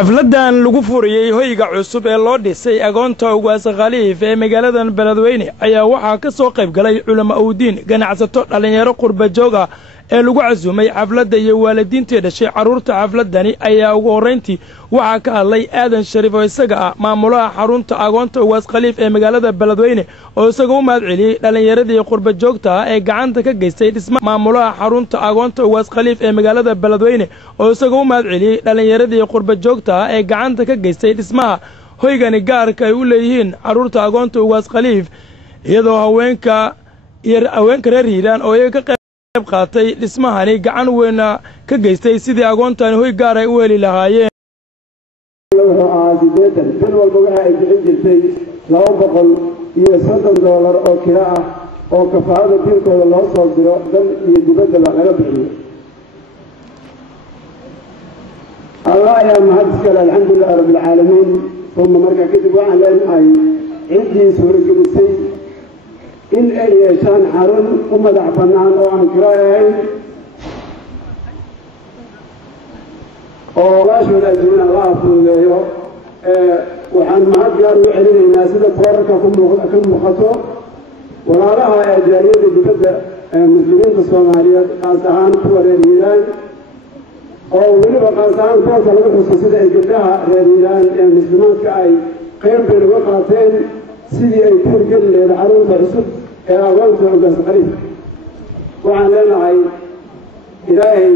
xafladan lagu furiyay hoyga cusub ee loo dhisay agoonta ugaas khaliif ee magaaladan Beledweyne ayaa waxa ka soo qayb galay culimo awdiin ganacsato dhalinyaro qurba joog ah ee lagu casuumay xafladda iyo waalidiintii dhashay caruurta xafladani ayaa ugu horeyntii waxa ka hadlay aadan shariif oo isaga ah maamulaha xarunta agoonta ugaas khaliif ee magaalada Beledweyne oo isaga u mahadceliyay dhalinyaradii qurba joogta ah ee gacanta ka geystay dhismaha maamulaha xarunta agoonta ugaas khaliif ee magaalada Beledweyne oo isaga u mahadceliyay dhalinyaradii qurba joogta ah ee gacanta ka geystay dhismaha hoygani gaarka ay u leeyihiin caruurta agoonta ugaas khaliif iyadoo haweenka reer Hiiraan oo ay ka qayb qaatay dhismahani gacan weyn ka geystay sidii agoontan hoy gaar ay u heli lahaayeen tan walba waxa ay bixin jirtay $230 oo kira ah oo kafaarada biilkooda loo soo diro dal iyo dibadda laga bixiyo الله يا مهندس الحمد لله رب العالمين ثم مركا كتب وعن لأن أي عندي سورة قدسي إن أي شان حرم ومدع فنان وعن كرايين ولاش من أجمعين الله أفضل وحن مهد قالوا يعلن الناس إذا تورك كم مخطوة ولا لها جارية بكذا مسلمين في الصومالية قاسعان كوري الهيران oo waliba qaasaan toolka lagu xuso sida ay gabdhaha reer Hiiraan ee muslimaadka ay qayb weyn uga qaateen sidii ay ku hirgeli lahayd caruurta cusub ee agoonta ugaas khaliif waxaan leenahay ilaahay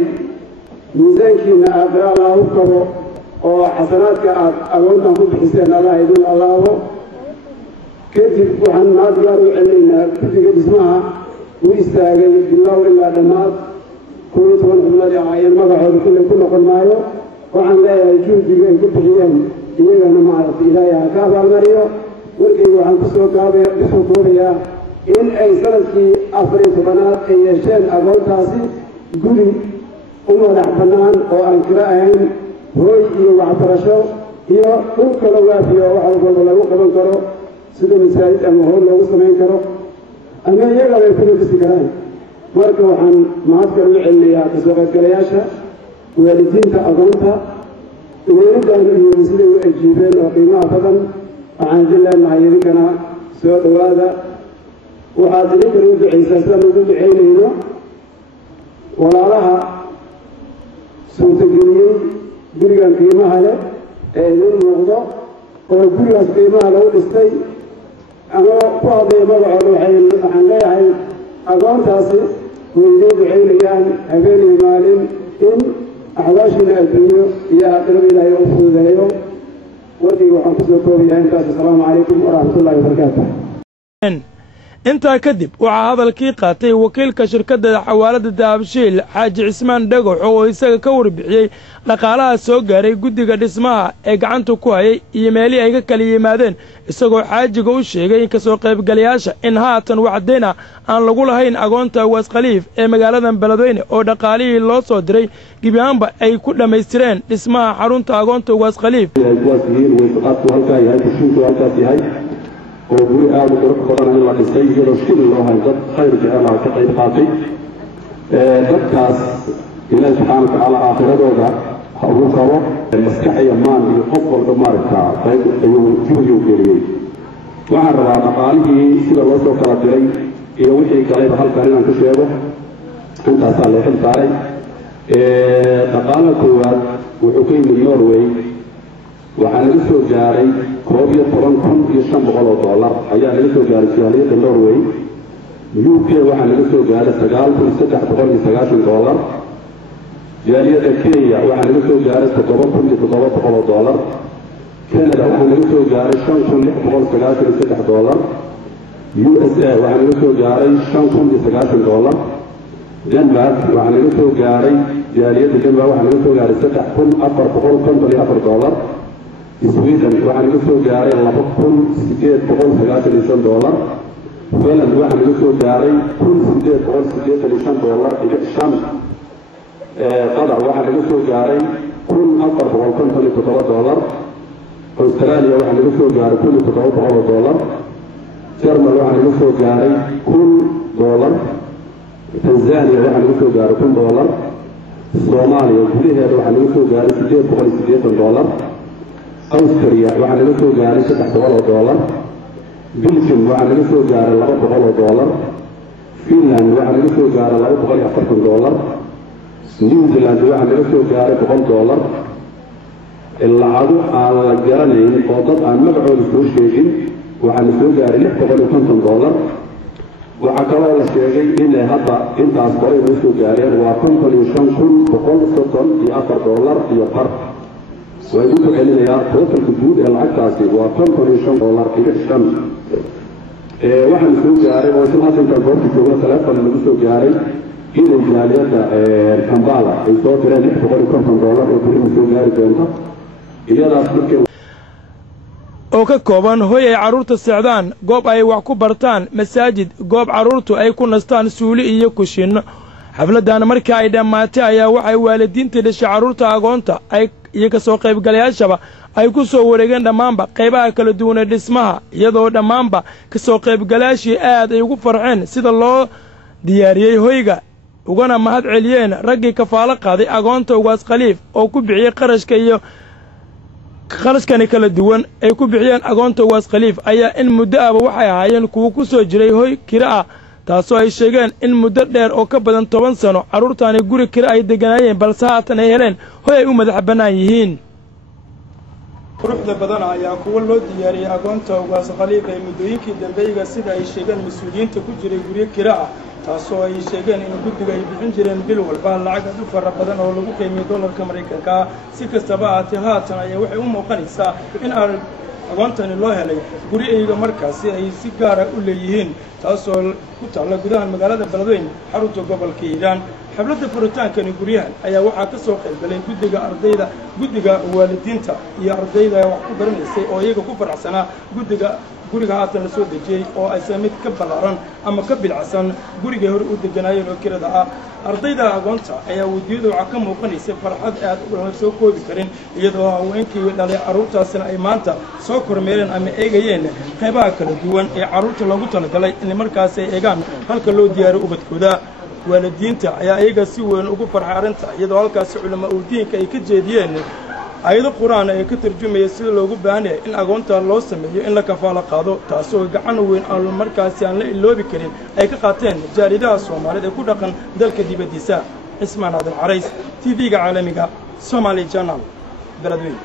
miisaankiina aakhira Allah u kabo oo xasanaadka aad agoontan ku bixiseen Allah idin allaabo kadib waxaan mahad gaar u celinaynaa guddiga dhismaha u istaagay bilow ilaa dhammaad كل طبعاً حملة عين مقعد كل قرنايو وعن لا يجوز يجين كبريان يجين أنا معرف إلهي كابا المريو ورجع وعن كسر كوريا إن أي سنة في أفريقيا بنات أي شيء أقول تاسي قولي لحبنان أو أنكراهن هو يوعبرشوا هي كل وافية وعلى قول الله وقبل كرو سيد مساعد أما هو لو سمين كرو أما يجعل يكون بسكران marka waxaan mahadkar u celinayaa kasoo qaybgalayaasha waalidiinta agoonta weeridan iyo sidii u ajiibeen oo qiimaha badan waxaan jileenahay idinkana soo dhawaada waxaad idinkana u ducaysaa sidaan ugu ducaynayno walaalaha suurtageliyey gurigan qiimaha leh ee idin muuqdo oo gurigaas qiimaha lagu dhistay ama ku hadlaya magacooda waxaan leeyahay agoontaasi ويجب عينيان هبيني مالين إن أحواشنا الدنيا يا أقرب إلى يوم اليوم ودي وحفظكم يا إنتاج السلام عليكم ورحمة الله وبركاته intaa kadib waxaa hadalkii qaatay wakiilka shirkadda xawaalada daabshiil xaaji cismaan dhagax oo isaga ka warbixiyay dhaqaalaha soo gaaray guddiga dhismaha ee gacanta ku hayay iyo meelihii ay ka kala yimaadeen isagoo xaajiga u sheegay in kasoo qaybgalayaasha in haatan wacdayna aan lagu lahayn agoonta ugaas khaliif ee magaaladan Beledweyne oo dhaqaalihii loo soo diray gebi ahaanba ay ku dhammaystireen dhismaha xarunta agoonta ugaas khaliif وقولي آدم درك بدنا إلا نسي يرسل الله جد خير جعلها كقيد قاتي ذكاس إلى سبحانه وتعالى آخرة دوغا هو كوا المسكحي مان يقبل دماركا يوجو كريم وعن روا مقاله سيد الله سوف رتري إلى وحي كلام خلق علينا كشيبه أنت صالح الفاري مقاله كوات وحكيم النرويج waxaan laga soo gaaray $1,500 ayaa laga soo gaaray Soomaaliya Norway UK waxaan laga soo gaaray $9,390 jaaliyada Kenya waxaan laga soo gaaray $7,700 Canada waxaan laga soo gaaray $5,693 USA waxaan laga soo gaaray $5,090 Denmark waxaan laga soo gaaray jaaliyada Denmark waxaan laga soo gaaray $3,454 Sweden waxaan laga soo gaaray $2,895 Finland waxaan laga soo gaaray $1,885 Qatar waxaan laga soo gaaray $1,457 Australia waxaan laga soo gaaray $1,700 Germany waxaan laga soo gaaray $1,000 Tanzania waxaan laga soo gaaray $1,000 Soomaaliya gudaheeda waxaan laga soo gaaray $880 أستراليا waxaa laga soo gaaray $300 Belgium waxaa laga soo gaaray $200 Finland waxaa laga soo gaaray $240 New Zealand waxaa laga soo gaaray $100 lacag aan la garanayn oo dad aan magacooda soo sheegin waxaa la soo gaaray $650 waxaa kaloo la sheegay in hadda intaas hore ay soo gaareen waa $55,134 iyo bar way u celinayaa totalka guud ee lacagtaasi waa $55.5 waxaan soo gaaray oo isla inta goobta jooga telefoon lagu soo gaaray inay jaaliyada Kampala ay soo direen $650 oo bixin soo gaari doonto iyadaas markay oo ka kooban hoy ay carruurta seexdaan goob ay wax ku bartaan masaajid goob carruurtu ay ku nastaan suuli iyo kushiino xafladan markii ay dhammaatay ayaa waxay waalidiinta dhashay carruurta agoonta ay iyo ka soo qaybgalayaashaba ay ku soo wareegeen dhammaanba qaybaha kala duwan ee dhismaha iyadoo dhammaanba ka soo qaybgalayaashii aad ay ugu farxeen sida loo diyaariyey hoyga ugana mahad celiyeen raggii kafaalo qaaday agoonta Ugaas Khaliif oo ku bixiyay qarashkani kala duwan ay ku bixiyeen agoonta Ugaas Khaliif ayaa in muddo ah waxay ahaayeen kuwa ku soo jiray hoy kira ah taasoo ay sheegeen in muddo dheer oo ka badan 10 sano carruurtaani guri kira ay deganaayeen balse haatan ay heleen hoy ay u madax bannaan yihiin quruxda badan ayaa kuwa loo diyaariyay agoonta Ugaas Khaliif ee muddooyinkii dambeeyay sida ay sheegeen mas'uuliyiinta ku jiray guri kira ah taasoo ay sheegeen in guddiga ay bixin jireen bil walba lacag u fara badan oo lagu qiimeeyo dollarka Mareykanka si kastaba haatan ayaa waxay u muuqanaysaa in agoontani loo helay guri ayaga markaasi ay si gaar ah u leeyihiin taasoo ku taala gudaha magaalada Beledweyne xarunta gobolka Hiiraan xafladda furitaankani guryahan ayaa waxaa ka soo qayb galay guddiga waalidiinta iyo ardayda wax ku baranaysay oo iyaga ku faraxsanaa guriga haatan la soo dejiyay oo ay mid ka ballaaran ama ka bilacsan guriga hore u deganaayeen oo kirada ah ardayda agoonta ayaa wajiyada waxa ka muuqanaysay farxad aad u soo koobi karin iyadoo haweenkii dhalay carruurtaasina ay maanta soo kormeereen ama eegayeen qaybaha kala duwan ee carruurta loogu talagalay in markaas ay eegaan halka loo diyaariyo ubadkooda waalidiinta ayaa iyaga si weyn ugu farxay arrinta iyadoo halkaas culimo u diinka ay ka jeediyeen ayado quraan ay ka tarjumaya sida loogu baahan yahay in agoonta loo sameeyo in la kafaalo qaado taasoo gacan weyn aan markaas aan la iloobi karin ay ka qaateen jaaridaha Soomaaliyeed ee ku dhaqan dalka dibadiisa Ismaan Abdul Carays TV-ga caalamiga Somali Channel Beledweyne